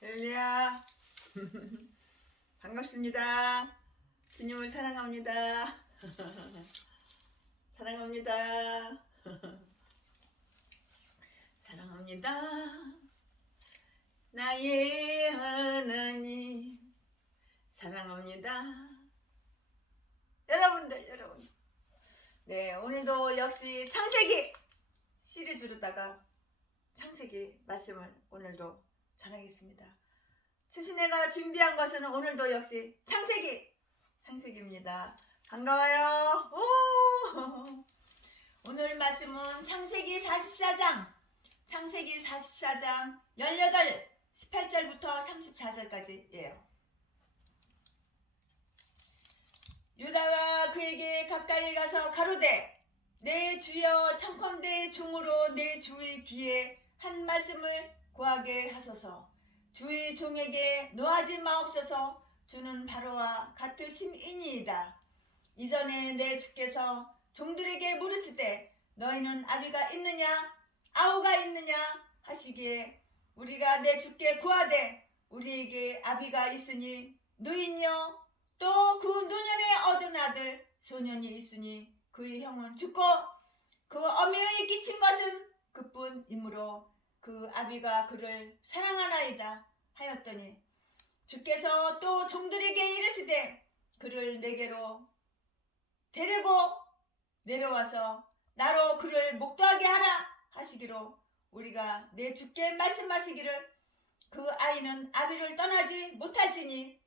할렐루야. 반갑습니다. 주님을 사랑합니다. 사랑합니다. 사랑합니다. 나의 하나님 사랑합니다. 여러분. 네, 오늘도 역시 창세기 시리즈로다가 창세기 말씀을 오늘도 전하겠습니다. 최신애가 준비한 것은 오늘도 역시 창세기입니다. 반가워요. 오늘 말씀은 창세기 44장 18절부터 34절까지예요. 유다가 그에게 가까이 가서 가로되 내 주여 청컨대 중으로 내 주의 귀에 한 말씀을 고하게 하소서. 주의 종에게 노하지 마옵소서. 주는 바로와 같으심이니이다. 이전에 내 주께서 종들에게 물으시되 너희는 아비가 있느냐 아우가 있느냐 하시기에 우리가 내 주께 구하되 우리에게 아비가 있으니 누이뇨 또 그 노년에 얻은 아들 소년이 있으니 그의 형은 죽고 그 어미의 끼친 것은 그뿐이므로 그 아비가 그를 사랑하나이다 하였더니 주께서 또 종들에게 이르시되 그를 내게로 데리고 내려와서 나로 그를 목도하게 하라 하시기로 우리가 내 주께 말씀하시기를 그 아이는 아비를 떠나지 못할지니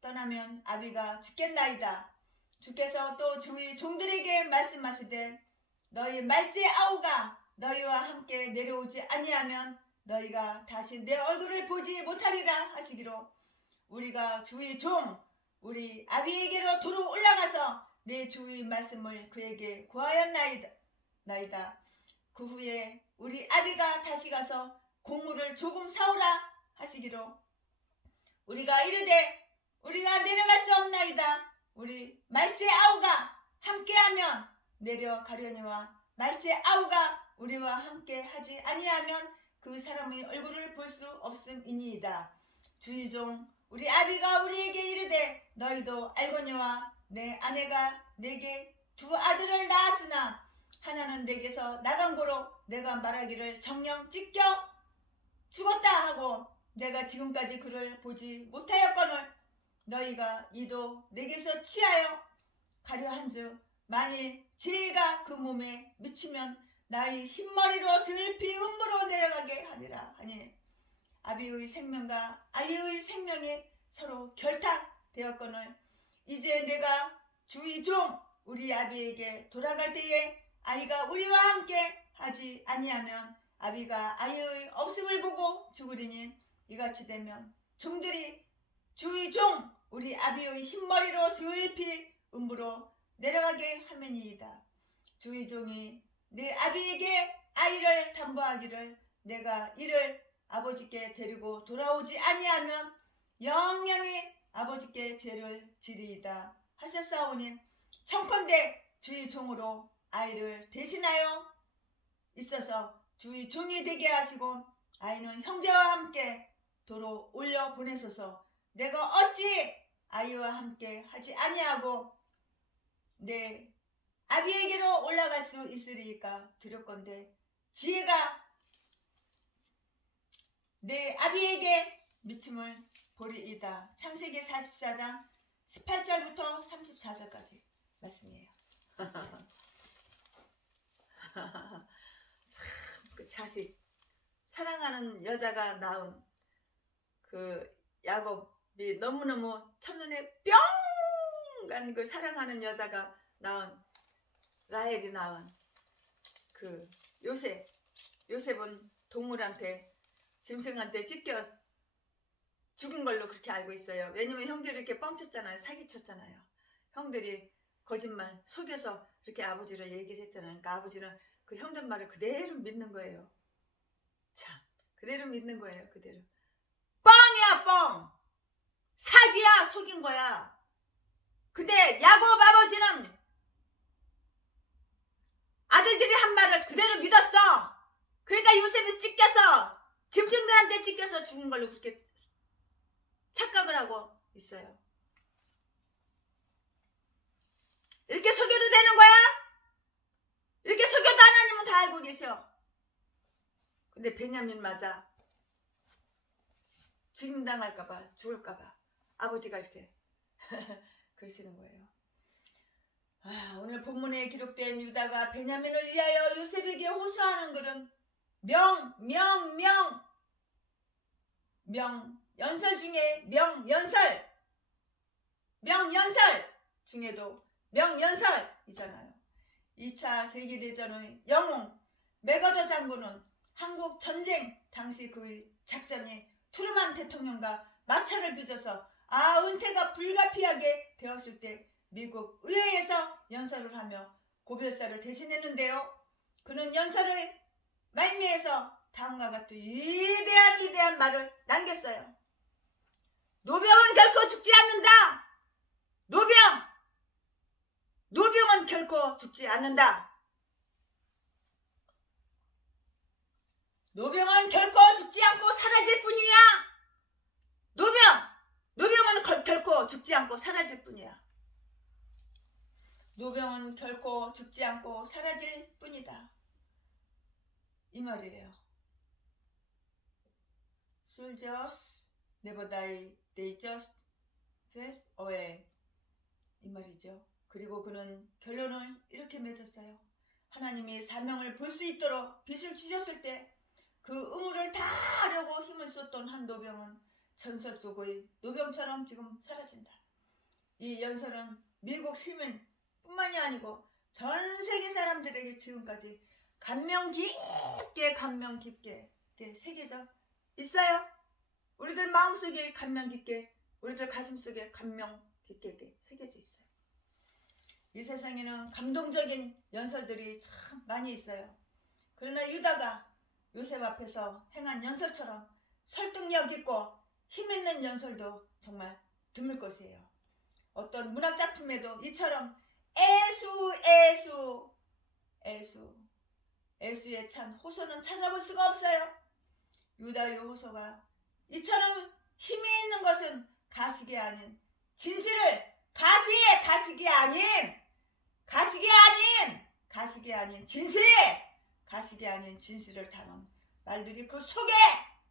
떠나면 아비가 죽겠나이다. 주께서 또 주의 종들에게 말씀하시되 너희 말째 아우가 너희와 함께 내려오지 아니하면 너희가 다시 내 얼굴을 보지 못하리라 하시기로 우리가 주의 종 우리 아비에게로 도로 올라가서 내 주의 말씀을 그에게 구하였나이다. 그 후에 우리 아비가 다시 가서 곡물을 조금 사오라 하시기로 우리가 이르되 우리가 내려갈 수 없나이다. 우리 말째 아우가 함께하면 내려가려니와 말째 아우가 우리와 함께 하지 아니하면 그 사람의 얼굴을 볼 수 없음이니이다. 주의 종 우리 아비가 우리에게 이르되 너희도 알거니와 내 아내가 내게 두 아들을 낳았으나 하나는 내게서 나간 고로 내가 말하기를 정령 찢겨 죽었다 하고 내가 지금까지 그를 보지 못하였거늘 너희가 이도 내게서 취하여 가려 한즉 만일 죄가 그 몸에 미치면 나의 흰머리로 슬피 음부로 내려가게 하리라 하니 아비의 생명과 아이의 생명이 서로 결탁되었거늘 이제 내가 주의 종 우리 아비에게 돌아갈 때에 아이가 우리와 함께 하지 아니하면 아비가 아이의 없음을 보고 죽으리니 이같이 되면 종들이 주의 종 우리 아비의 흰머리로 슬피 음부로 내려가게 하매니이다. 주의 종이 내 아비에게 아이를 담보하기를 내가 이를 아버지께 데리고 돌아오지 아니하면 영영이 아버지께 죄를 지리이다 하셨사오니 청컨대 주의 종으로 아이를 대신하여 있어서 주의 종이 되게 하시고 아이는 형제와 함께 도로 올려 보내소서. 내가 어찌 아이와 함께 하지 아니하고 내 아비에게로 올라갈 수 있으리까 두렵건대 지혜가 내 아비에게 미침을 보리이다. 창세기 44장 18절부터 34절까지 말씀이에요. 참 그 자식 사랑하는 여자가 낳은 그 야곱이 너무너무 첫눈에 뿅 간 그 사랑하는 여자가 낳은 라헬이 낳은 그 요셉은 동물한테 짐승한테 찢겨 죽은 걸로 그렇게 알고 있어요. 왜냐면 형들이 이렇게 뻥쳤잖아요. 사기쳤잖아요. 형들이 거짓말 속여서 이렇게 아버지를 얘기를 했잖아요. 그러니까 아버지는 그 형들 말을 그대로 믿는 거예요. 참 그대로 믿는 거예요. 그대로 뻥이야 뻥 사기야 속인 거야. 근데 야곱 아버지는 아들들이 한 말을 그대로 믿었어. 그러니까 요셉이 찢겨서 짐승들한테 찢겨서 죽은 걸로 그렇게 착각을 하고 있어요. 이렇게 속여도 되는 거야? 이렇게 속여도 하나님은 다 알고 계셔. 근데 베냐민 맞아. 죽임당할까봐, 죽을까봐 아버지가 이렇게 그러시는 거예요. 오늘 본문에 기록된 유다가 베냐민을 위하여 요셉에게 호소하는 글은 연설 중에 명연설 중에도 명연설이잖아요. 2차 세계대전의 영웅 맥어더 장군은 한국 전쟁 당시 그 작전이 트루만 대통령과 마찰을 빚어서 은퇴가 불가피하게 되었을 때 미국 의회에서 연설을 하며 고별사를 대신했는데요. 그는 연설의 말미에서 다음과 같은 위대한 말을 남겼어요. 노병은 결코 죽지 않는다. 노병은 결코 죽지 않는다. 노병은 결코 죽지 않고 사라질 뿐이야. 노병은 결코 죽지 않고 사라질 뿐이야. 노병은 결코 죽지 않고 사라질 뿐이다. 이 말이에요. Soldiers never die, they just fade away. 이 말이죠. 그리고 그는 결론을 이렇게 맺었어요. 하나님이 사명을 볼 수 있도록 빛을 주셨을 때 그 의무를 다 하려고 힘을 쏟던 한 노병은 전설 속의 노병처럼 지금 사라진다. 이 연설은 미국 시민뿐만이 아니고 전 세계 사람들에게 지금까지 감명 깊게 새겨져 있어요. 우리들 마음속에 감명 깊게, 우리들 가슴속에 감명 깊게 새겨져 있어요. 이 세상에는 감동적인 연설들이 참 많이 있어요. 그러나 유다가 요셉 앞에서 행한 연설처럼 설득력 있고 힘있는 연설도 정말 드물 것이에요. 어떤 문학작품에도 이처럼 애수에 찬 호소는 찾아볼 수가 없어요. 유다의 호소가 이처럼 힘이 있는 것은 가식이 아닌 진실을 가식이 아닌 진실을 담은 말들이 그 속에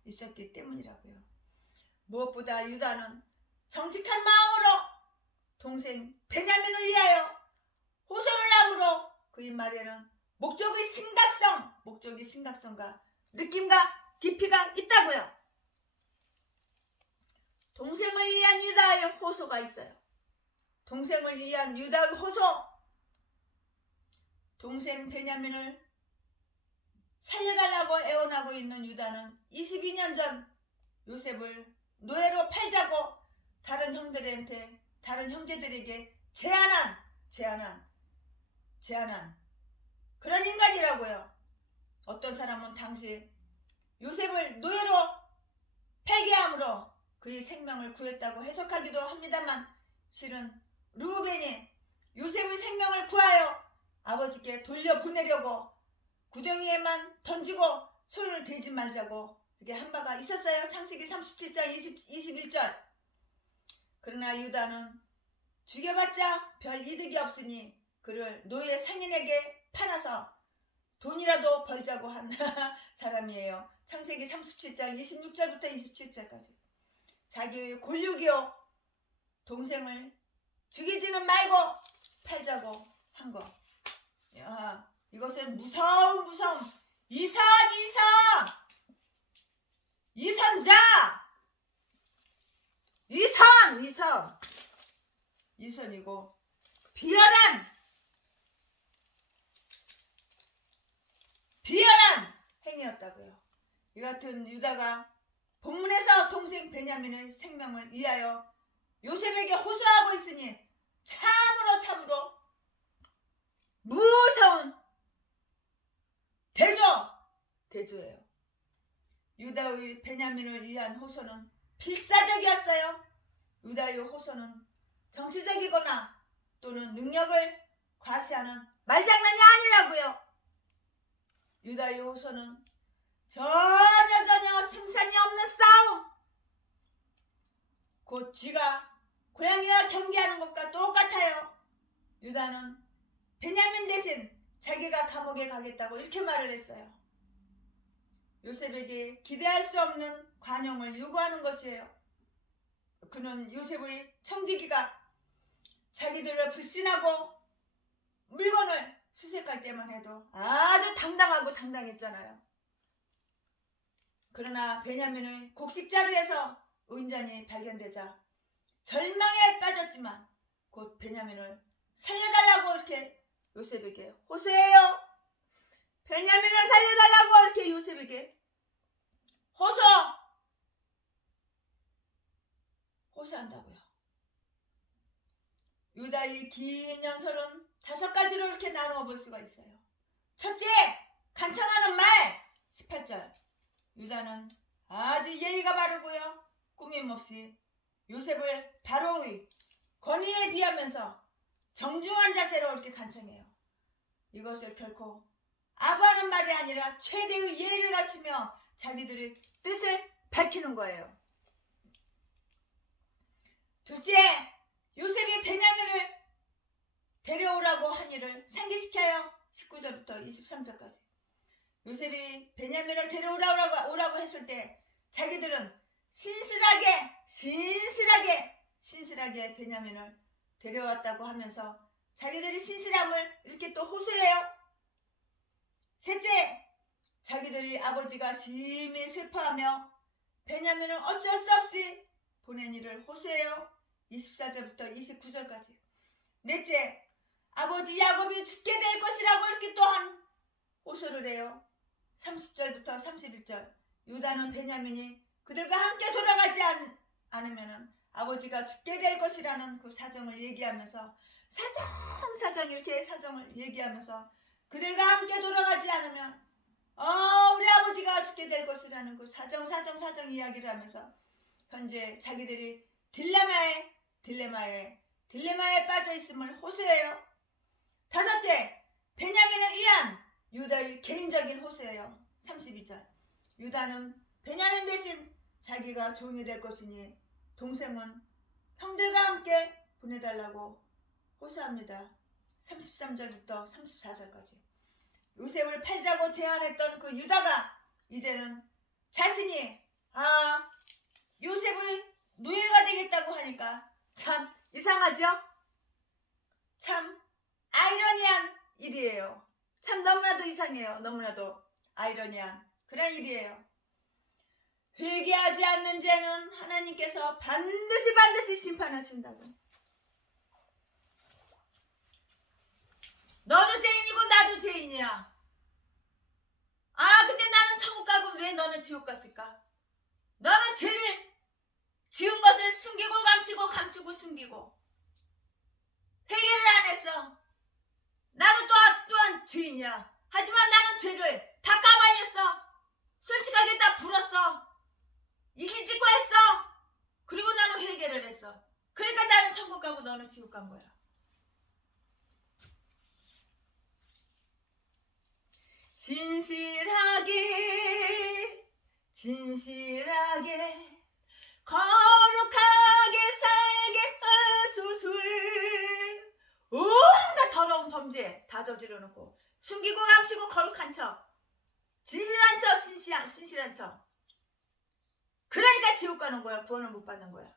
있었기 때문이라고요. 무엇보다 유다는 정직한 마음으로 동생 베냐민을 위하여 호소를 함으로 그의 말에는 목적의 심각성과 느낌과 깊이가 있다고요. 동생을 위한 유다의 호소가 있어요. 동생을 위한 유다의 호소. 동생 베냐민을 살려달라고 애원하고 있는 유다는 22년 전 요셉을 노예로 팔자고 다른 형제들에게 제안한 그런 인간이라고요. 어떤 사람은 당시 요셉을 노예로 팔게 함으로 그의 생명을 구했다고 해석하기도 합니다만 실은 르우벤이 요셉의 생명을 구하여 아버지께 돌려보내려고 구덩이에만 던지고 손을 대지 말자고 그게 한 바가 있었어요. 창세기 37장 21절. 그러나 유다는 죽여봤자 별 이득이 없으니 그를 노예 상인에게 팔아서 돈이라도 벌자고 한 사람이에요. 창세기 37장 26절부터 27절까지. 자기의 권력이요 동생을 죽이지는 말고 팔자고 한 거. 이것은 무서운 이선이고 비열한 행위였다고요. 이 같은 유다가 본문에서 동생 베냐민의 생명을 위하여 요셉에게 호소하고 있으니 참으로 무서운 대조예요. 유다의 베냐민을 위한 호소는 필사적이었어요. 유다의 호소는 정치적이거나 또는 능력을 과시하는 말장난이 아니라고요. 유다의 호소는 전혀 승산이 없는 싸움, 곧 쥐가 고양이와 경계하는 것과 똑같아요. 유다는 베냐민 대신 자기가 감옥에 가겠다고 이렇게 말을 했어요. 요셉에게 기대할 수 없는 관용을 요구하는 것이에요. 그는 요셉의 청지기가 자기들을 불신하고 물건을 수색할 때만 해도 아주 당당하고 당당했잖아요. 그러나 베냐민의 곡식자루에서 은잔이 발견되자 절망에 빠졌지만 곧 베냐민을 살려달라고 이렇게 요셉에게 호소해요. 베냐민을 살려달라고 이렇게 요셉에게 호소한다고요. 유다의 긴 연설은 5가지로 이렇게 나누어 볼 수가 있어요. 첫째, 간청하는 말. 18절. 유다는 아주 예의가 바르고요, 꾸밈없이 요셉을 바로의 권위에 비하면서 정중한 자세로 이렇게 간청해요. 이것을 결코 아부하는 말이 아니라 최대의 예의를 갖추며 자기들의 뜻을 밝히는 거예요. 둘째, 요셉이 베냐민을 데려오라고 한 일을 상기시켜요. 19절부터 23절까지. 요셉이 베냐민을 데려오라고 했을 때 자기들은 신실하게 베냐민을 데려왔다고 하면서 자기들이 신실함을 이렇게 또 호소해요. 셋째, 자기들이 아버지가 심히 슬퍼하며 베냐민을 어쩔 수 없이 보낸 일을 호소해요. 24절부터 29절까지. 넷째, 아버지 야곱이 죽게 될 것이라고 이렇게 또한 호소를 해요. 30절부터 31절. 유다는 베냐민이 그들과 함께 돌아가지 않으면 아버지가 죽게 될 것이라는 그 사정을 얘기하면서 사정 이렇게 사정을 얘기하면서 그들과 함께 돌아가지 않으면 우리 아버지가 죽게 될 것이라는 그 사정 이야기를 하면서 현재 자기들이 딜레마에 빠져 있음을 호소해요. 다섯째, 베냐민을 위한 유다의 개인적인 호소예요. 32절. 유다는 베냐민 대신 자기가 종이 될 것이니 동생은 형들과 함께 보내달라고 호소합니다. 33절부터 34절까지. 요셉을 팔자고 제안했던 그 유다가 이제는 자신이 요셉의 노예가 되겠다고 하니까 참 이상하죠? 참 아이러니한 일이에요. 참 너무나도 이상해요. 너무나도 아이러니한 그런 일이에요. 회개하지 않는 죄는 하나님께서 반드시 심판하신다고. 너도 죄인이고 나도 죄인이야. 근데 나는 천국 가고 왜 너는 지옥 갔을까? 너는 죄를 지은 것을 숨기고 감추고 숨기고 회개를 안 했어. 나도 또한 죄인이야. 하지만 나는 죄를 다 까발렸어. 솔직하게 다 불었어. 이실 짓고 했어. 그리고 나는 회개를 했어. 그러니까 나는 천국 가고 너는 지옥 간 거야. 진실하게 거룩하게 살게 하소서. 온갖 더러운 범죄 다 저질러 놓고 숨기고 감추고 거룩한 척, 진실한 척, 신실한 척. 그러니까 지옥 가는 거야. 구원을 못 받는 거야.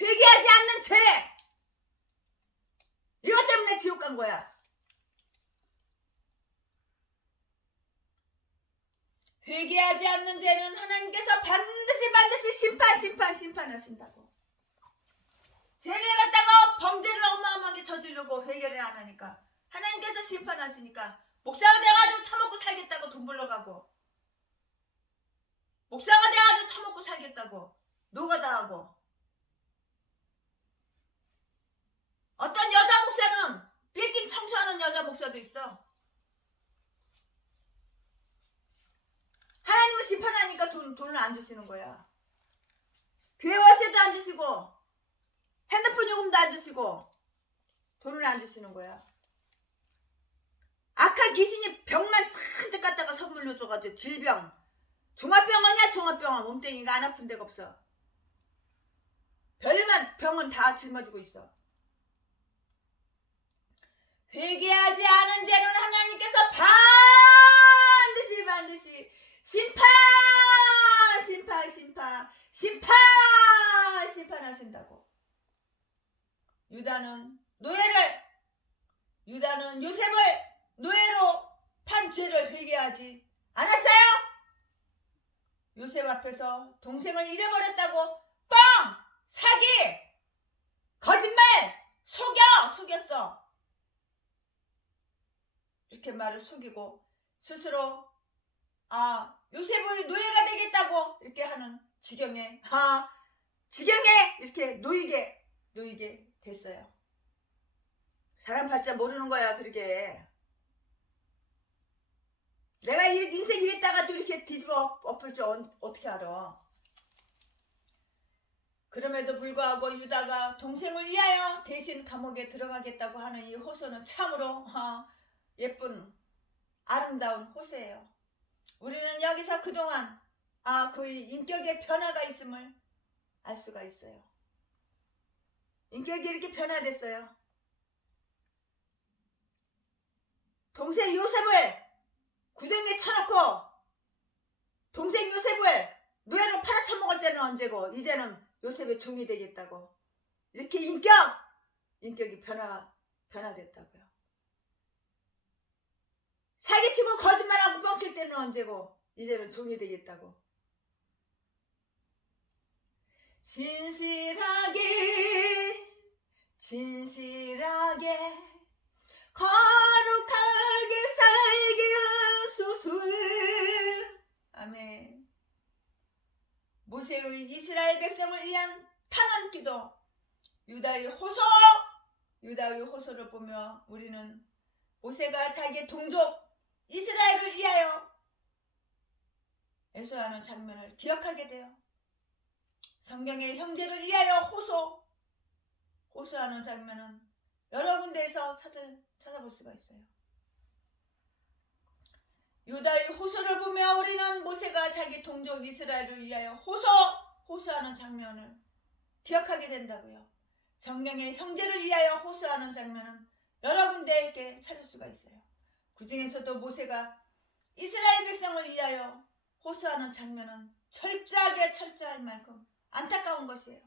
회개하지 않는 죄, 이것 때문에 지옥 간 거야. 회개하지 않는 죄는 하나님께서 반드시 심판하신다고. 죄를 갖다가 범죄를 어마어마하게 저지르고 회개를 안 하니까 하나님께서 심판하시니까 목사가 돼가지고 처먹고 살겠다고 돈 벌러가고, 목사가 돼가지고 처먹고 살겠다고 노가다 하고, 어떤 여자 목사는 빌딩 청소하는 여자 목사도 있어. 하나님은 심판하니까 돈을 안 주시는 거야. 교회 월세도 안 주시고 핸드폰 요금도 안 주시고 돈을 안 주시는 거야. 악한 귀신이 병만 잔뜩 갖다가 선물로 줘가지고 질병, 종합병원이야 종합병원. 몸뚱이가 안 아픈 데가 없어. 별만 병은 다 짊어지고 있어. 회개하지 않은 죄는 하나님께서 반드시 심판하신다고. 유다는 요셉을 노예로 판 죄를 회개하지 않았어요. 요셉 앞에서 동생을 잃어버렸다고 뻥! 사기! 거짓말! 속였어. 이렇게 말을 속이고 스스로 요셉의 노예가 되겠다고 이렇게 하는 지경에 이렇게 놓이게 됐어요. 사람 봤자 모르는 거야. 그러게 내가 인생 이랬다가 또 이렇게 뒤집어 엎을 줄 어떻게 알아. 그럼에도 불구하고 유다가 동생을 위하여 대신 감옥에 들어가겠다고 하는 이 호소는 참으로 예쁜 아름다운 호소예요. 우리는 여기서 그동안 그의 인격의 변화가 있음을 알 수가 있어요. 인격이 이렇게 변화됐어요. 동생 요셉을 구덩이에 쳐놓고 동생 요셉을 노예로 팔아쳐먹을 때는 언제고 이제는 요셉의 종이 되겠다고 이렇게 인격이 변화됐다고요. 사기치고 거짓말하고 뻥칠 때는 언제고 이제는 종이 되겠다고. 진실하게 거룩하게 살게 하소서. 아멘. 모세의 이스라엘 백성을 위한 탄원기도 유다의 호소를 보며 우리는 모세가 자기의 동족 이스라엘을 위하여 애소하는 장면을 기억하게 돼요. 성경의 형제를 위하여 호소하는 장면은 여러 군데에서 찾아볼 수가 있어요. 유다의 호소를 보며 우리는 모세가 자기 동족 이스라엘을 위하여 호소하는 장면을 기억하게 된다고요. 성경의 형제를 위하여 호소하는 장면은 여러 군데에 이렇게 찾을 수가 있어요. 그 중에서도 모세가 이스라엘 백성을 위하여 호소하는 장면은 철저할 만큼 안타까운 것이에요.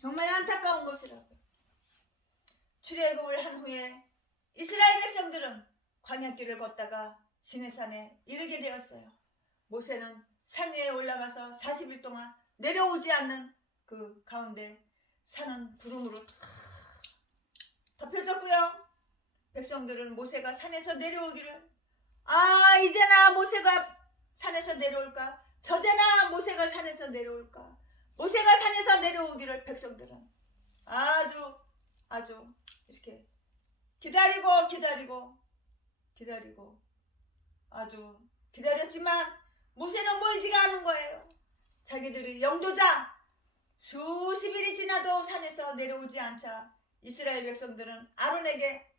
정말 안타까운 것이라고요. 출애굽을 한 후에 이스라엘 백성들은 광야길을 걷다가 시내산에 이르게 되었어요. 모세는 산 위에 올라가서 40일 동안 내려오지 않는 그 가운데 산은 구름으로 덮여졌고요. 백성들은 모세가 산에서 내려오기를 이제나 모세가 산에서 내려올까? 저제나 모세가 산에서 내려올까? 모세가 산에서 내려오기를 백성들은 아주 이렇게 기다리고 아주 기다렸지만 모세는 보이지가 않은 거예요. 자기들이 영도자 수십 일이 지나도 산에서 내려오지 않자 이스라엘 백성들은 아론에게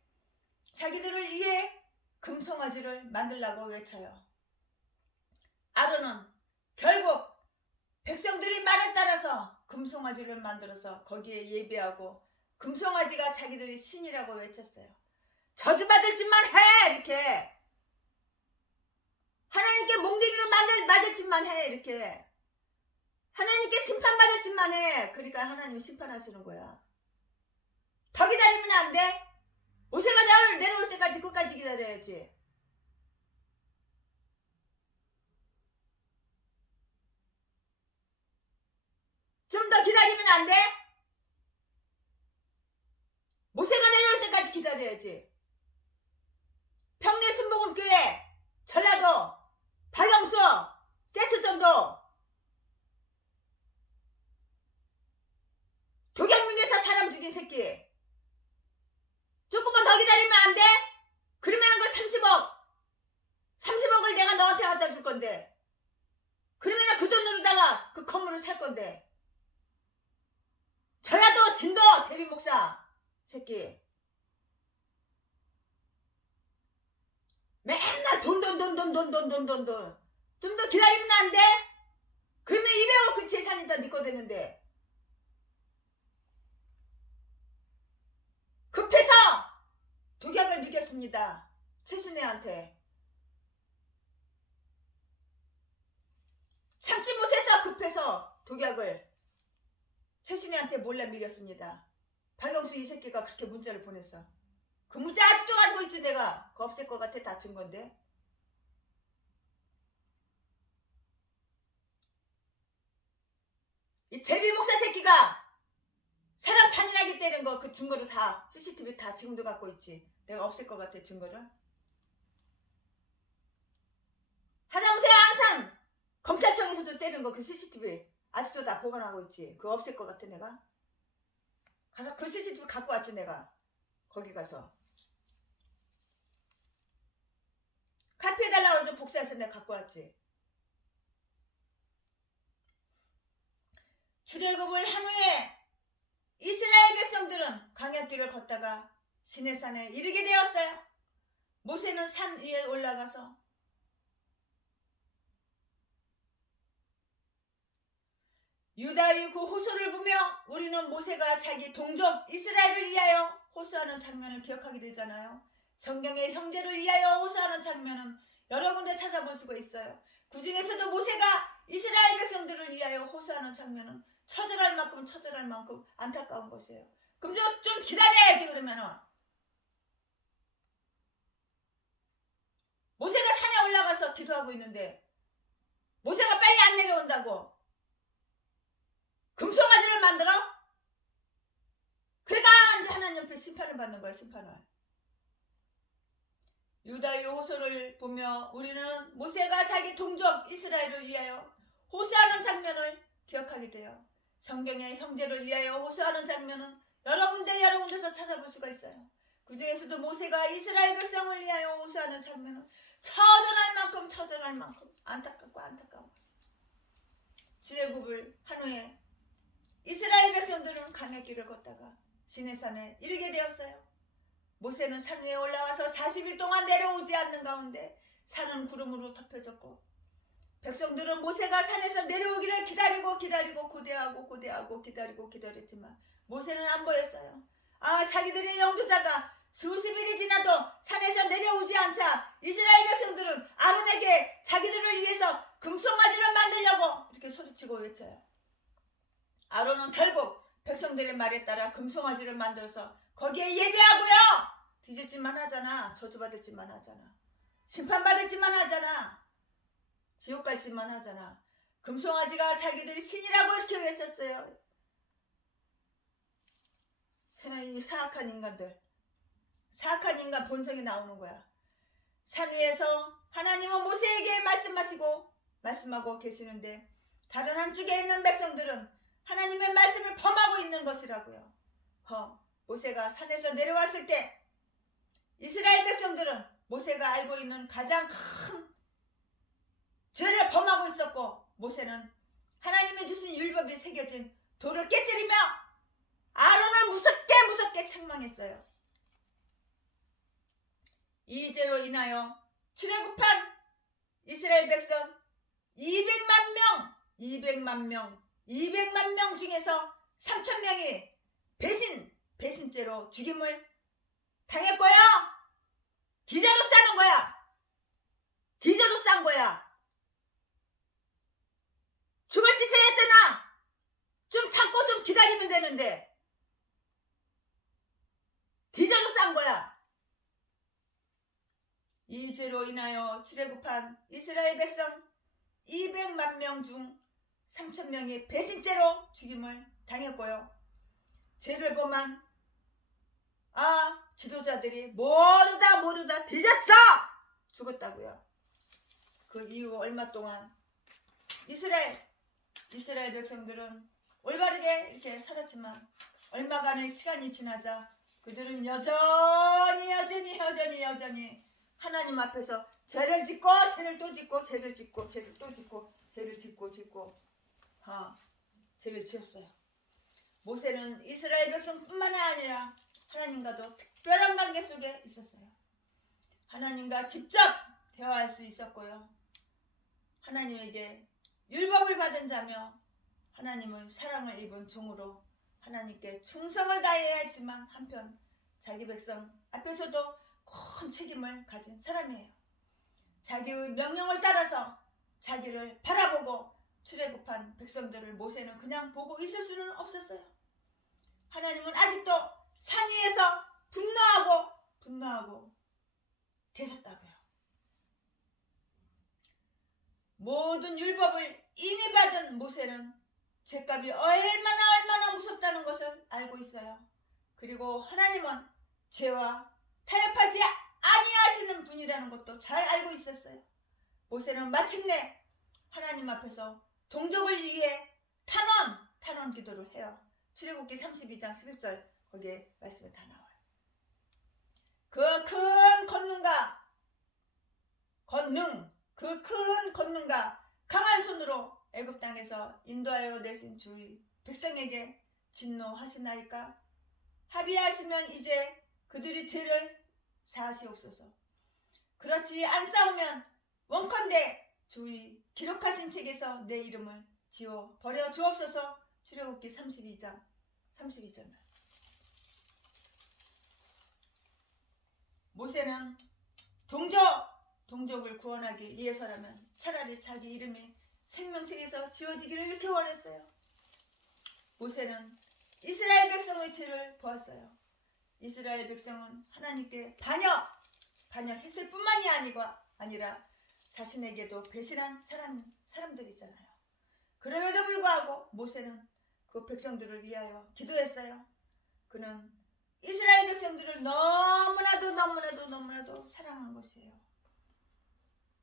자기들을 위해 금송아지를 만들라고 외쳐요. 아론은 결국 백성들이 말을 따라서 금송아지를 만들어서 거기에 예배하고 금송아지가 자기들이 신이라고 외쳤어요. 저주받을 짓만 해! 이렇게 하나님께 몽둥이를 맞을 짓만 해! 이렇게 하나님께 심판받을 짓만 해! 그러니까 하나님이 심판하시는 거야. 더 기다리면 안 돼? 모세가 내려올 때까지 끝까지 기다려야지. 좀 더 기다리면 안 돼? 모세가 내려올 때까지 기다려야지. 평내 순복음교회 전라도 박영수 세트 정도 도경민에서 사람 죽인 새끼 조금만 더 기다리면 안 돼? 그러면은 그 30억을 내가 너한테 갖다 줄 건데 그러면은 그 돈으로다가 그 건물을 살 건데 전라도 진도 제비 목사 새끼 맨날 돈 돈. 좀 더 기다리면 안 돼? 그러면 200억 그 재산이다 네 거 되는데. 급해서 독약을 먹였습니다. 최순애한테. 참지 못해서 급해서 독약을 최순애한테 몰래 먹였습니다. 박영수 이 새끼가 그렇게 문자를 보냈어. 그 문자 아직도 가지고 있지 내가. 그거 없앨 것 같아. 다친 건데. 이 제비 목사 새끼가 사람 잔인하게 때린 거 그 증거를 다 CCTV 다 지금도 갖고 있지. 내가 없앨 것 같아 증거를. 하다못해 안산 검찰청에서도 때린 거 그 CCTV 아직도 다 보관하고 있지. 그거 없앨 것 같아 내가. 가서 그 CCTV 갖고 왔지 내가. 거기 가서 카피해달라고 좀 복사해서 내가 갖고 왔지. 출애굽을 한 후에 이스라엘 백성들은 광야길을 걷다가 시내산에 이르게 되었어요. 모세는 산 위에 올라가서 유다의 그 호소를 보며 우리는 모세가 자기 동족 이스라엘을 위하여 호소하는 장면을 기억하게 되잖아요. 성경의 형제를 위하여 호소하는 장면은 여러 군데 찾아볼 수가 있어요. 그 중에서도 모세가 이스라엘 백성들을 위하여 호소하는 장면은 처절할 만큼 안타까운 것이에요. 그럼 좀 기다려야지. 그러면은 모세가 산에 올라가서 기도하고 있는데 모세가 빨리 안 내려온다고 금송아지를 만들어? 그러니까 하나님 앞에 심판을 받는 거야. 심판을. 유다의 호소를 보며 우리는 모세가 자기 동족 이스라엘을 위하여 호소하는 장면을 기억하게 돼요. 성경의 형제를 위하여 호소하는 장면은 여러 군데서 찾아볼 수가 있어요. 그 중에서도 모세가 이스라엘 백성을 위하여 호소하는 장면은 처절할 만큼 안타까워. 출애굽을 한 후에 이스라엘 백성들은 광야길을 걷다가 시내산에 이르게 되었어요. 모세는 산 위에 올라와서 40일 동안 내려오지 않는 가운데 산은 구름으로 덮여졌고 백성들은 모세가 산에서 내려오기를 기다리고 기다렸지만 모세는 안 보였어요. 자기들의 영도자가 수십일이 지나도 산에서 내려오지 않자 이스라엘 백성들은 아론에게 자기들을 위해서 금송아지를 만들려고 이렇게 소리치고 외쳐요. 아론은 결국 백성들의 말에 따라 금송아지를 만들어서 거기에 예배하고요. 뒤질지만 하잖아. 저주받을지만 하잖아. 심판받을지만 하잖아. 지옥 갈지만 하잖아. 금송아지가 자기들이 신이라고 이렇게 외쳤어요. 이 사악한 인간 본성이 나오는 거야. 산 위에서 하나님은 모세에게 말씀하고 계시는데 다른 한쪽에 있는 백성들은 하나님의 말씀을 범하고 있는 것이라고요. 모세가 산에서 내려왔을 때 이스라엘 백성들은 모세가 알고 있는 가장 큰 죄를 범하고 있었고 모세는 하나님이 주신 율법이 새겨진 돌을 깨뜨리며 아론을 무섭게 책망했어요. 이 죄로 인하여 출애굽한 이스라엘 백성 200만 명 중에서 3,000명이 배신죄로 죽임을 당했고요. 기저도 싸는 거야. 기저도 싼 거야. 죽을 짓을 했잖아. 좀 참고 좀 기다리면 되는데 기저도 싼 거야. 이 죄로 인하여 출애굽한 이스라엘 백성 200만 명 중 3,000명이 배신죄로 죽임을 당했고요. 죄를 범한 지도자들이 모두 다 뒤졌어! 죽었다고요. 그 이후 얼마 동안 이스라엘 백성들은 올바르게 이렇게 살았지만 얼마간의 시간이 지나자 그들은 여전히 하나님 앞에서 죄를 짓고 죄를 또 짓고 죄를 짓고 죄를 또 짓고 죄를 짓고 죄를 지었어요. 모세는 이스라엘 백성뿐만이 아니라 하나님과도 특별한 관계 속에 있었어요. 하나님과 직접 대화할 수 있었고요. 하나님에게 율법을 받은 자며 하나님의 사랑을 입은 종으로 하나님께 충성을 다해야 했지만 한편 자기 백성 앞에서도 큰 책임을 가진 사람이에요. 자기의 명령을 따라서 자기를 바라보고 출애굽한 백성들을 모세는 그냥 보고 있을 수는 없었어요. 하나님은 아직도 산 위에서 분노하고 계셨다고요. 모든 율법을 이미 받은 모세는 죄값이 얼마나 무섭다는 것을 알고 있어요. 그리고 하나님은 죄와 타협하지 아니하시는 분이라는 것도 잘 알고 있었어요. 모세는 마침내 하나님 앞에서 동족을 위해 탄원 기도를 해요. 출애굽기 32장 11절 거기에 말씀에 다 나와요. 그 큰 권능과 강한 손으로 애굽 땅에서 인도하여 내신 주의 백성에게 진노하시나이까? 합의하시면 이제 그들이 죄를 사하시옵소서. 그렇지 않사오면 원컨대 주의 기록하신 책에서 내 이름을 지워 버려 주옵소서. 출애굽기 32장 32절. 모세는 동족을 구원하기 위해서라면 차라리 자기 이름이 생명책에서 지워지기를 이렇게 원했어요. 모세는 이스라엘 백성의 죄를 보았어요. 이스라엘 백성은 하나님께 반역했을 뿐만이 아니라 자신에게도 배신한 사람들이잖아요. 그럼에도 불구하고 모세는 그 백성들을 위하여 기도했어요. 그는 이스라엘 백성들을 너무나도 사랑한 것이에요.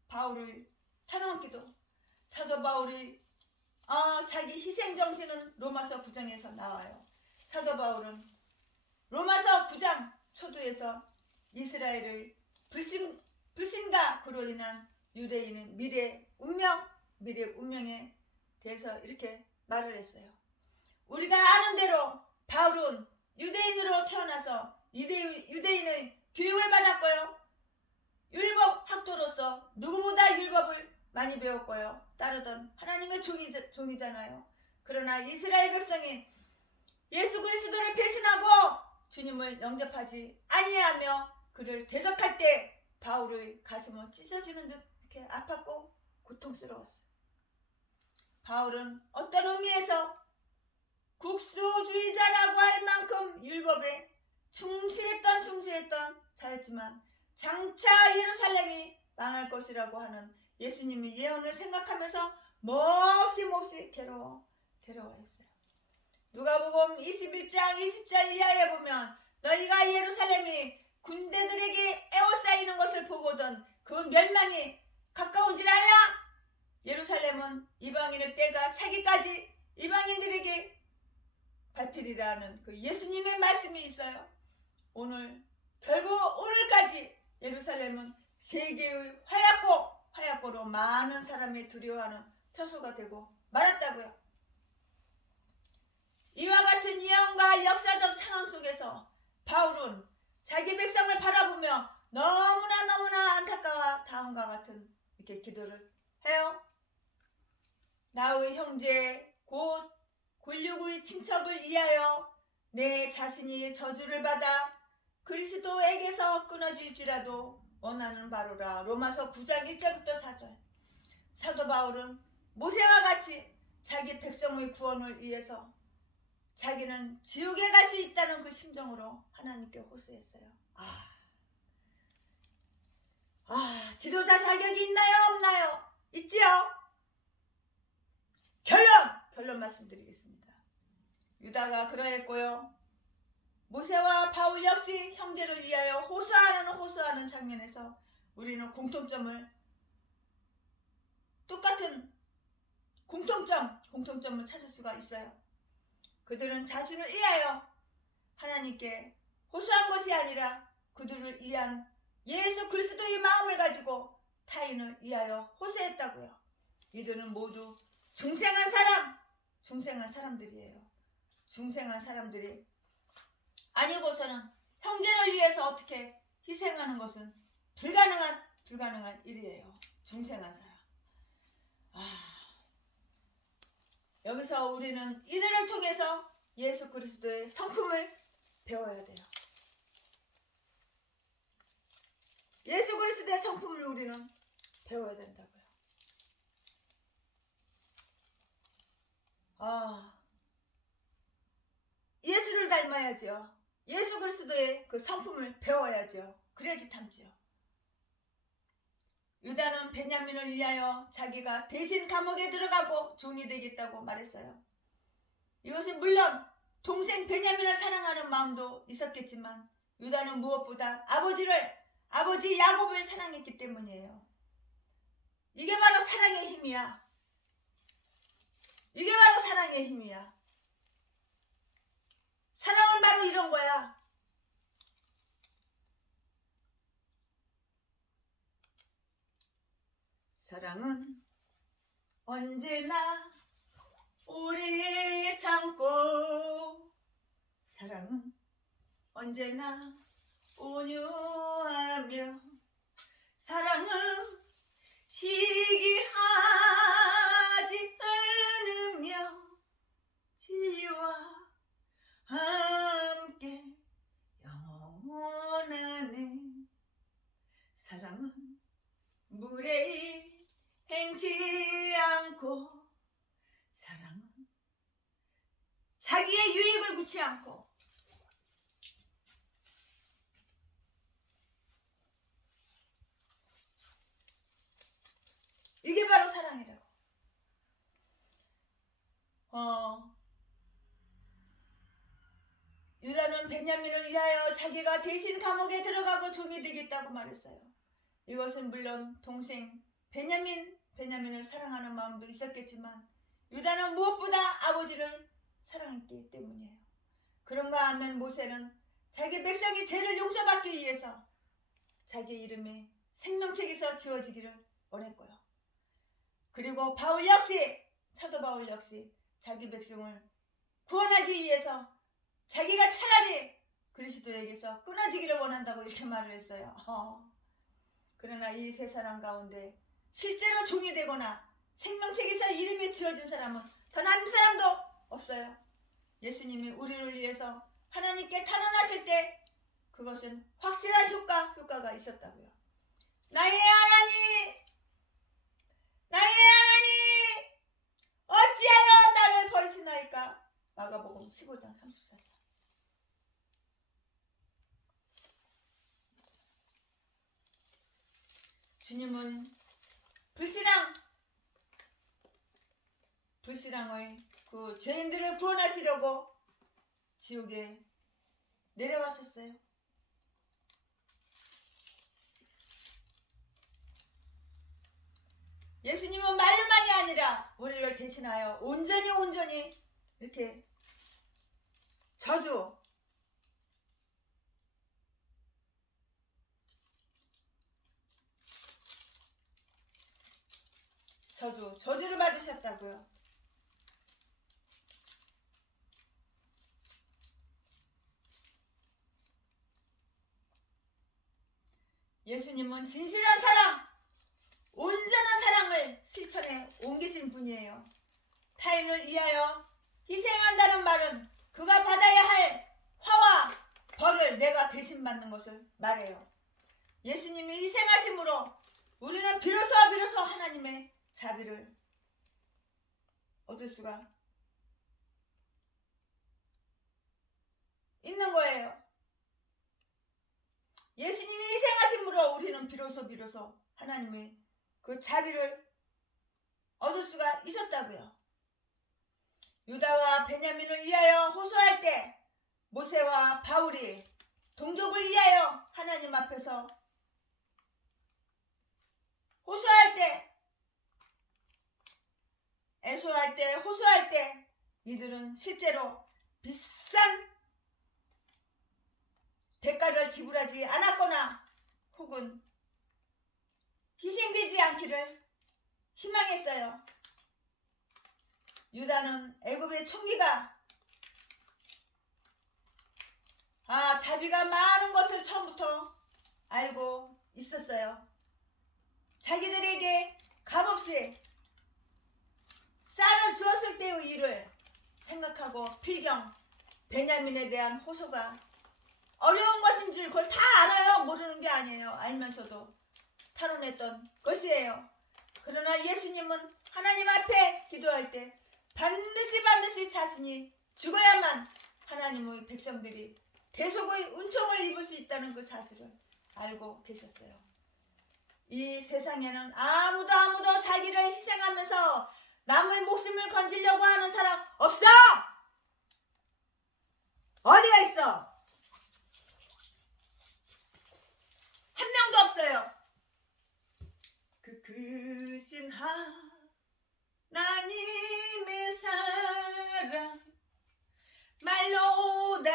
바울의 찬원기도, 사도 바울이 자기 희생정신은 로마서 9장에서 나와요. 사도 바울은 로마서 9장 초두에서 이스라엘의 불신과 그로 인한 유대인의 미래 운명에 대해서 이렇게 말을 했어요. 우리가 아는 대로 바울은 유대인으로 태어나서 유대인의 교육을 받았고요. 율법 학도로서 누구보다 율법을 많이 배웠고요. 따르던 하나님의 종이잖아요. 그러나 이스라엘 백성이 예수 그리스도를 배신하고 주님을 영접하지 아니하며 그를 대적할 때 바울의 가슴은 찢어지는 듯 이렇게 아팠고 고통스러웠어요. 바울은 어떤 의미에서 국수주의자라고 할 만큼 율법에 충실했던 자였지만 장차 예루살렘이 망할 것이라고 하는 예수님의 예언을 생각하면서 몹시 괴로워했어요. 누가복음 21장 20절 이하에 보면 너희가 예루살렘이 군대들에게 에워싸이는 것을 보거든 그 멸망이 가까운 줄 알라. 예루살렘은 이방인의 때가 차기까지 이방인들에게 밟히리라는 그 예수님의 말씀이 있어요. 결국 오늘까지 예루살렘은 세계의 화약고로 많은 사람이 두려워하는 처소가 되고 말았다고요. 이와 같은 예언과 역사적 상황 속에서 바울은 자기 백성을 바라보며 너무나 안타까워 다음과 같은 이렇게 기도를 해요. 나의 형제 곧 골육의 친척을 위하여 내 자신이 저주를 받아 그리스도에게서 끊어질지라도 원하는 바로라. 로마서 9장 1절부터 4절. 사도 바울은 모세와 같이 자기 백성의 구원을 위해서 자기는 지옥에 갈 수 있다는 그 심정으로 하나님께 호소했어요. 지도자 자격이 있나요? 없나요? 있지요? 결론 말씀드리겠습니다. 유다가 그러했고요. 모세와 바울 역시 형제를 위하여 호소하는 장면에서 우리는 똑같은 공통점을 찾을 수가 있어요. 그들은 자신을 위하여 하나님께 호소한 것이 아니라 그들을 위한 예수 그리스도의 마음을 가지고 타인을 위하여 호소했다고요. 이들은 모두 중생한 사람들이에요. 중생한 사람들이 아니고서는 형제를 위해서 어떻게 희생하는 것은 불가능한 일이에요. 중생한 사람. 여기서 우리는 이들을 통해서 예수 그리스도의 성품을 배워야 돼요. 예수 그리스도의 성품을 우리는 배워야 된다고요. 예수를 닮아야죠. 예수 그리스도의 그 성품을 배워야죠. 그래야지 탐지요. 유다는 베냐민을 위하여 자기가 대신 감옥에 들어가고 종이 되겠다고 말했어요. 이것은 물론 동생 베냐민을 사랑하는 마음도 있었겠지만 유다는 무엇보다 아버지 야곱을 사랑했기 때문이에요. 이게 바로 사랑의 힘이야. 이게 바로 사랑의 힘이야. 사랑은 바로 이런 거야. 사랑은 언제나 오래 참고, 사랑은 언제나 온유하며, 사랑은 시기하지 않으며 지와 함께 영원하네. 사랑은 무례히 행치 않고, 사랑은 자기의 유익을 구치 않고, 이게 바로 사랑이라고. 유다는 베냐민을 위하여 자기가 대신 감옥에 들어가고 종이 되겠다고 말했어요. 이것은 물론 동생 베냐민을 사랑하는 마음도 있었겠지만 유다는 무엇보다 아버지를 사랑했기 때문이에요. 그런가 하면 모세는 자기 백성이 죄를 용서받기 위해서 자기 이름이 생명책에서 지워지기를 원했고요. 그리고 사도 바울 역시 자기 백성을 구원하기 위해서 자기가 차라리 그리스도에게서 끊어지기를 원한다고 이렇게 말을 했어요. 그러나 이 세 사람 가운데 실제로 종이 되거나 생명책에서 이름이 지어진 사람은 단 한 사람도 없어요. 예수님이 우리를 위해서 하나님께 탄원하실 때 그것은 확실한 효과가 있었다고요. 나의 하나님 어찌하여 나를 버리시나이까. 마가복음 15장 34절. 주님은 불신앙의 그 죄인들을 구원하시려고 지옥에 내려왔었어요. 예수님은 말로만이 아니라 우리를 대신하여 온전히 이렇게 저주를 받으셨다고요. 예수님은 진실한 사랑, 온전한 사랑을 실천해 옮기신 분이에요. 타인을 위하여 희생한다는 말은 그가 받아야 할 화와 벌을 내가 대신 받는 것을 말해요. 예수님이 희생하심으로 우리는 비로소 하나님의 자비를 얻을 수가 있는 거예요. 예수님이 희생하심으로 우리는 비로소 하나님의 그 자비를 얻을 수가 있었다고요. 유다와 베냐민을 위하여 호소할 때 모세와 바울이 동족을 위하여 하나님 앞에서 호소할 때 이들은 실제로 비싼 대가를 지불하지 않았거나 혹은 희생되지 않기를 희망했어요. 유다는 애굽의 총기가 자비가 많은 것을 처음부터 알고 있었어요. 자기들에게 값없이 쌀을 주었을 때의 일을 생각하고 필경 베냐민에 대한 호소가 어려운 것인 줄 그걸 다 알아요. 모르는 게 아니에요. 알면서도 탈원했던 것이에요. 그러나 예수님은 하나님 앞에 기도할 때 반드시 자신이 죽어야만 하나님의 백성들이 대속의 은총을 입을 수 있다는 그 사실을 알고 계셨어요. 이 세상에는 아무도 자기를 희생하면서 남의 목숨을 건지려고 하는 사람 없어! 어디가 있어? 한 명도 없어요. 크신 하나님의 사랑 말로 다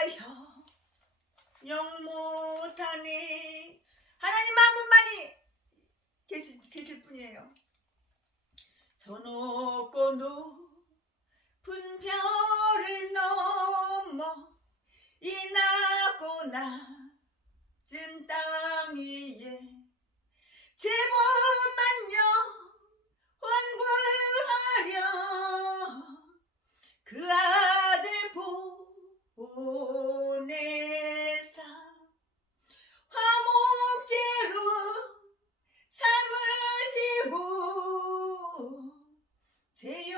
형용 못하네. 하나님 한 분만이 계실 뿐이에요. 저 높고 높은 별을 넘어 이 낮고 낮은 땅 위에 제법만요 원구하려 그 아들 보내사 화목제로 삼으시고 제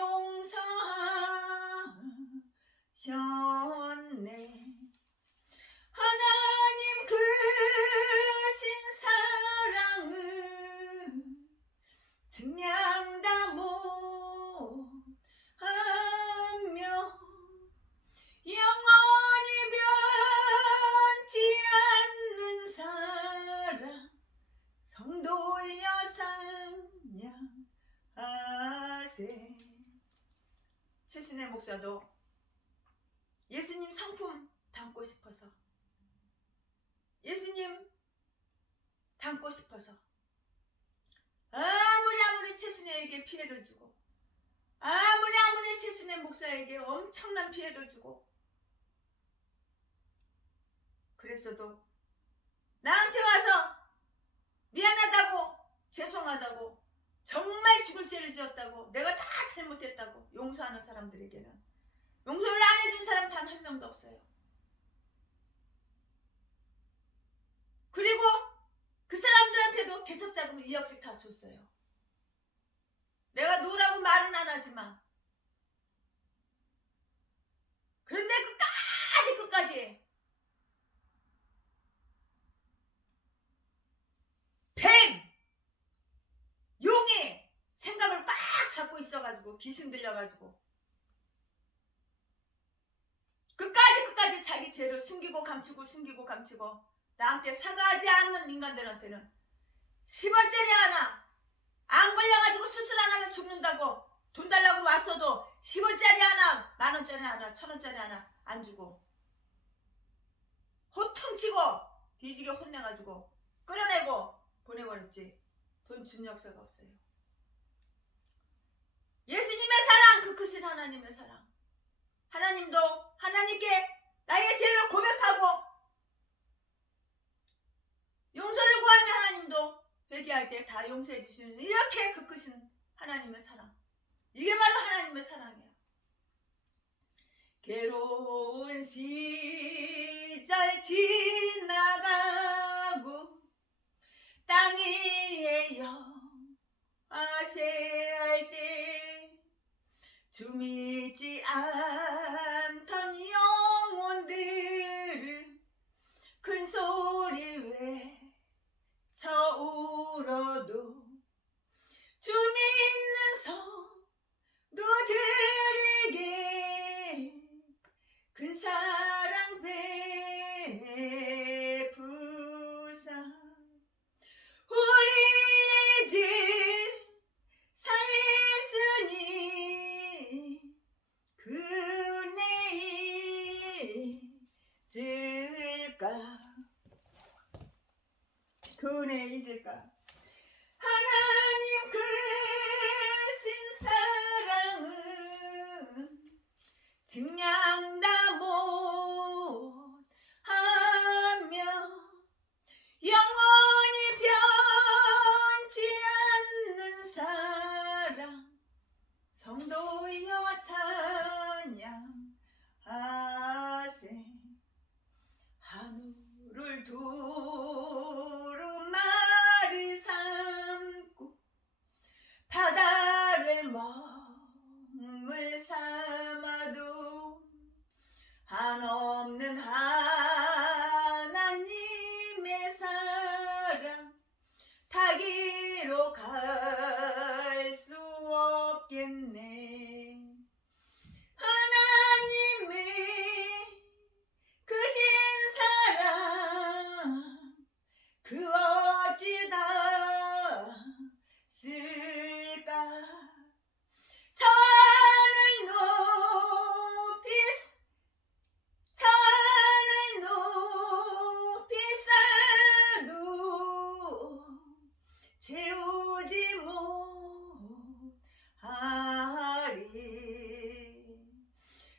용서하셨네. 하나님 크신 사랑은 증량다 못하며 영원히 변치 않는 사랑 성도여 찬양하세. 최신의 목사도 예수님 성품 담고 싶어서, 예수님 담고 싶어서 아무리 최순애에게 피해를 주고 아무리 최순애 목사에게 엄청난 피해를 주고 그랬어도 나한테 와서 미안하다고 죄송하다고 정말 죽을 죄를 지었다고 내가 다 잘못했다고 용서하는 사람들에게는 용서를 안 해준 사람 단 한 명도 없어요. 그리고 그 사람들한테도 대접자금 2억씩 다 줬어요. 내가 누구라고 말은 안 하지만 그런데 끝까지 뱀 용이 생각을 꽉 잡고 있어가지고 귀신 들려가지고 끝까지 자기 죄를 숨기고 감추고 나한테 사과하지 않는 인간들한테는 10원짜리 하나 안 걸려가지고 수술 안 하면 죽는다고 돈 달라고 왔어도 10원짜리 하나, 만원짜리 하나, 1000원짜리 하나 안 주고 호통치고 뒤지게 혼내가지고 끌어내고 보내버렸지. 돈 준 역사가 없어요. 예수님의 사랑, 그 크신 하나님의 사랑. 하나님도 하나님께 나의 죄를 고백하고 용서를 구하면 하나님도 회개할 때 다 용서해 주시는 이렇게 그 크신 하나님의 사랑. 이게 바로 하나님의 사랑이에요. 괴로운 시절 지나가고 땅 위에 영화세할 때 주 믿지 않던 영혼들을 큰 소리 외쳐 울어도 주 믿는 성도들에게 큰 사랑 베푸사 우리의 집 사했으니 그네 잊을까 그네 잊을까. 그대로 갈 수 없겠네. 하나님의 크신 사랑 그 어찌 다 쓸까. 산을 높이 쌓아도 채우지 못하리.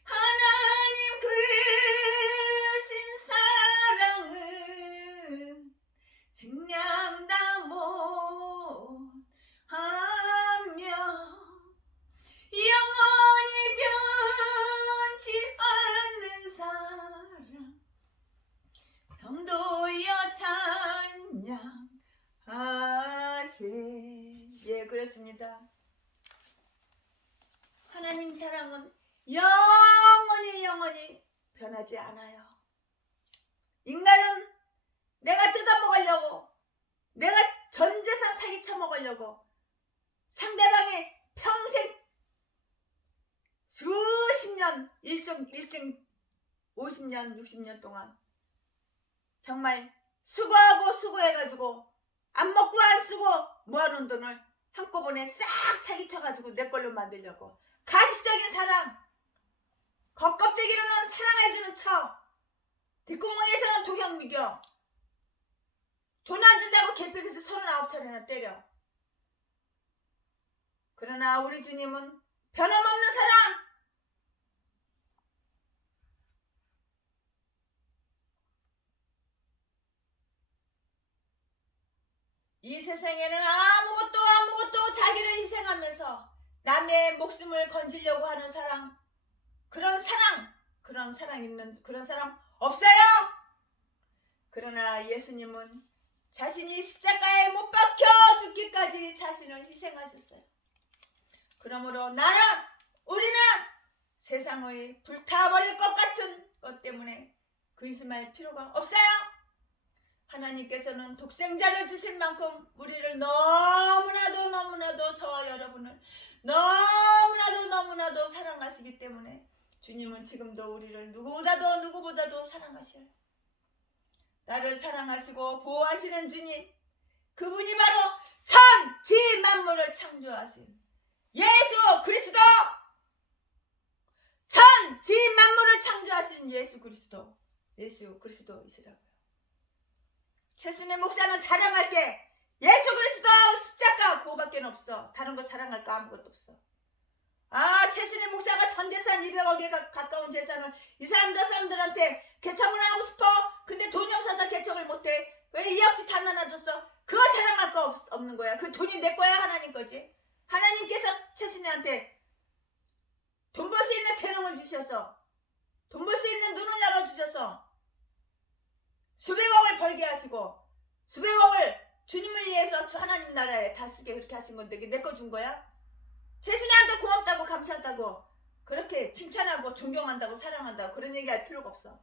하나님 크신 사랑을 증량 다 못하며 영원히 변치 않는 사랑 성도여 찬양하세. 예, 그렇습니다. 하나님 사랑은 영원히 변하지 않아요. 인간은 내가 뜯어먹으려고, 내가 전재산 사기쳐 먹으려고 상대방의 평생 수십 년, 일생 50년, 60년 동안 정말 수고해가지고 안 먹고 안 쓰고 모아놓은 돈을 한꺼번에 싹 사기쳐가지고 내 걸로 만들려고. 가식적인 사랑, 겉껍데기로는 사랑해주는 척, 뒷구멍에서는 독영미경, 돈 안 준다고 개필에서 39차례나 때려. 그러나 우리 주님은 변함없는 사랑, 이 세상에는 아무것도 자기를 희생하면서 남의 목숨을 건지려고 하는 사랑, 그런 사랑 있는 그런 사람 없어요. 그러나 예수님은 자신이 십자가에 못 박혀 죽기까지 자신을 희생하셨어요. 그러므로 우리는 세상의 불타버릴 것 같은 것 때문에 근심할 필요가 없어요. 하나님께서는 독생자를 주신 만큼 우리를 너무나도 저와 여러분을 너무나도 사랑하시기 때문에 주님은 지금도 우리를 누구보다도 사랑하셔요. 나를 사랑하시고 보호하시는 주님, 그분이 바로 천지 만물을 창조하신 예수 그리스도, 천지 만물을 창조하신 예수 그리스도이시라고요. 최순애 목사는 자랑할 게 예수 그리스도 십자가 그거밖에 없어. 다른 거 자랑할 거 아무것도 없어. 최순애 목사가 전 재산 200억에 가까운 재산을 이 사람들한테 개척을 하고 싶어. 근데 돈이 없어서 개척을 못해. 왜 2억씩 다 나눠줬어? 그거 자랑할 거 없는 거야. 그 돈이 내 거야, 하나님 거지. 하나님께서 최순애한테 돈 벌 수 있는 재능을 주셔서, 돈 벌 수 있는 눈을 열어주셔서 수백억을 벌게 하시고 수백억을 주님을 위해서 하나님 나라에 다 쓰게 그렇게 하신 건데 내 거 준 거야? 최순애한테 고맙다고 감사하다고 그렇게 칭찬하고 존경한다고 사랑한다고 그런 얘기할 필요가 없어.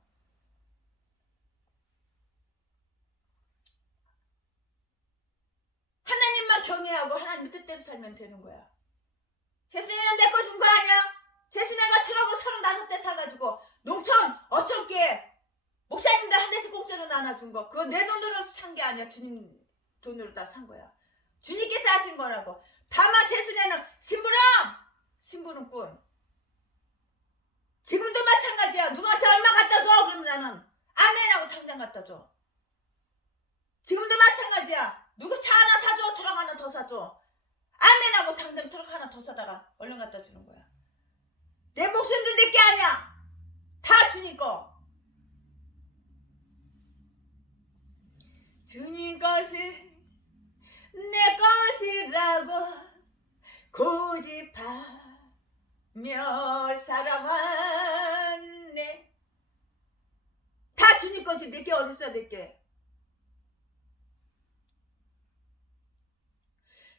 하나님만 경외하고 하나님 뜻대로 살면 되는 거야. 최순애는 내 거 준 거 아니야? 최순애가 트럭을 35대 사가지고 농촌 어촌께 목사님들 한 대씩 공짜로 나눠준 거, 그거 내 돈으로 산 게 아니야. 주님 돈으로 다 산 거야. 주님께서 하신 거라고. 다만 최순애는 심부름꾼. 지금도 마찬가지야. 누구한테 얼마 갖다 줘? 그러면 나는 아멘하고 당장 갖다 줘. 지금도 마찬가지야. 누구 차 하나 사줘? 트럭 하나 더 사줘. 아멘하고 당장 트럭 하나 더 사다가 얼른 갖다 주는 거야. 내 목숨도 내 게 아니야. 다 주님 거. 주님 것을 내 것이라고 고집하며 살아왔네. 다 주님 거지. 내 게 어딨어, 내 게.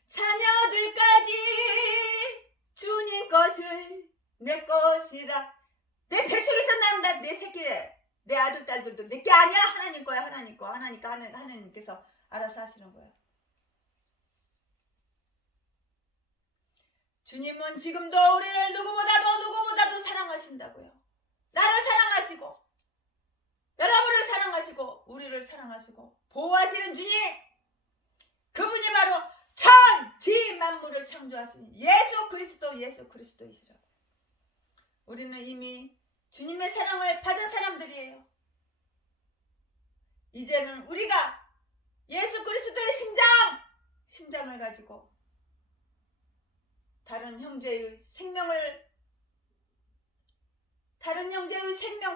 자녀들까지 주님 것을 내 것이라. 내 뱃속에서 난다. 내 새끼, 내 아들, 딸들도 내 게 아니야. 하나님 거야. 하나님 거. 하나님께서 알아서 하시는 거야. 주님은 지금도 우리를 누구보다도 사랑하신다고요. 나를 사랑하시고 여러분을 사랑하시고 우리를 사랑하시고 보호하시는 주님, 그분이 바로 천지 만물을 창조하신 예수 그리스도이시라고. 우리는 이미 주님의 사랑을 받은 사람들이에요. 이제는 우리가 예수 그리스도의 심장을 가지고 다른 형제의 생명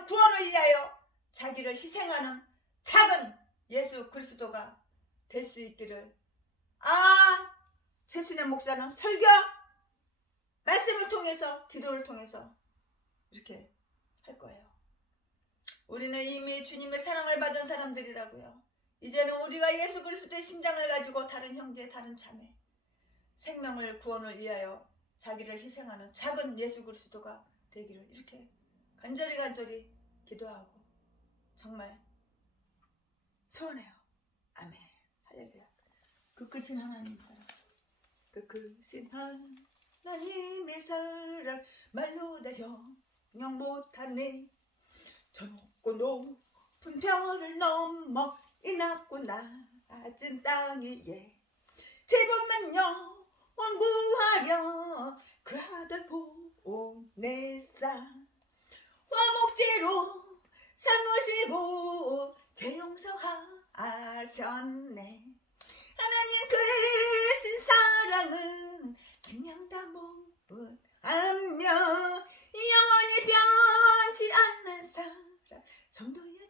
구원을 위하여 자기를 희생하는 작은 예수 그리스도가 될 수 있기를. 최순애 목사는 설교, 말씀을 통해서, 기도를 통해서 이렇게 할 거예요. 우리는 이미 주님의 사랑을 받은 사람들이라고요. 이제는 우리가 예수 그리스도의 심장을 가지고 다른 형제, 다른 자매 생명을 구원을 위하여 자기를 희생하는 작은 예수 그리스도가 되기를 이렇게 간절히 기도하고 정말 소원해요. 아멘. 할렐루야. 그 끝인 하나님의 사랑, 그 끝인 하나님의 사랑 말로 다 형용 못하네. 저 높고 높은 별을 넘어 이 낮고 낮은 땅 위에 제법만 영원구하려 그 아들 보내사 화목제로 삼으시고 재용서하셨네. 하나님 그신 사랑은 증명다 못하며 영원히 변치 않는 사랑 성도의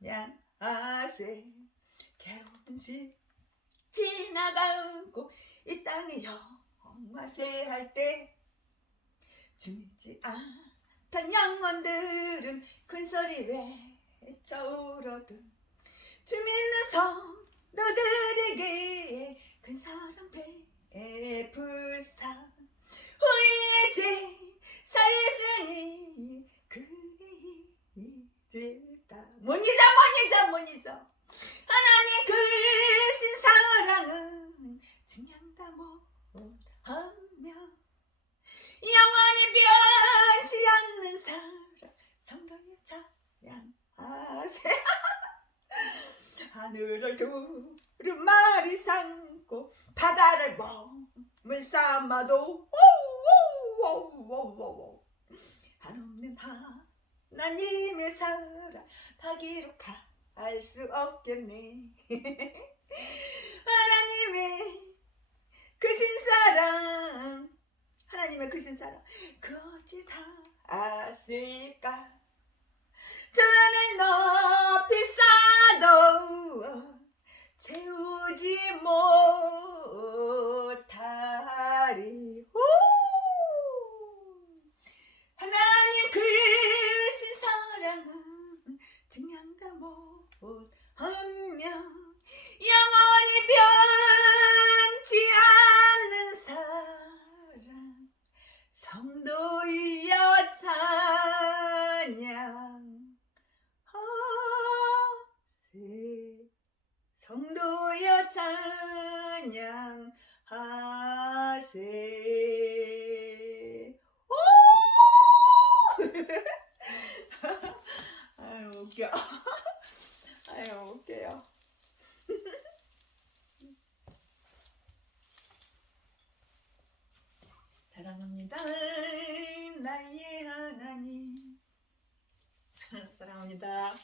찬양하세. 괴로운 시 지나가고 이 땅에 영화쇠할 때 죽지 않던 영혼들은 큰소리 외쳐 울어도 주 믿는 성도들에게 큰 사랑 베푸사 우리의 죄 사했으니 그의 잊을다. 못 잊어. 하나님 그신 사랑은 증명다 못하며 영원히 변치 않는 사랑 성도의 찬양하세. 하늘을 두루마리 삼고 바다를 몸을 삼아도 한없는 하나님의 사랑 다 기록할 수 없겠네. 하나님의 크신 사랑 그 어찌 다 아실까. 천하를 높이 쌓아도 채우지 못하리. 하나님 크신 사랑은 증명다 못하며 영원히 변치 않는 사랑 성도이여 찬양하세. 성도여 찬양하세. 아유 웃겨. 아유 웃겨요. 사랑합니다 나의 하나님. 사랑합니다.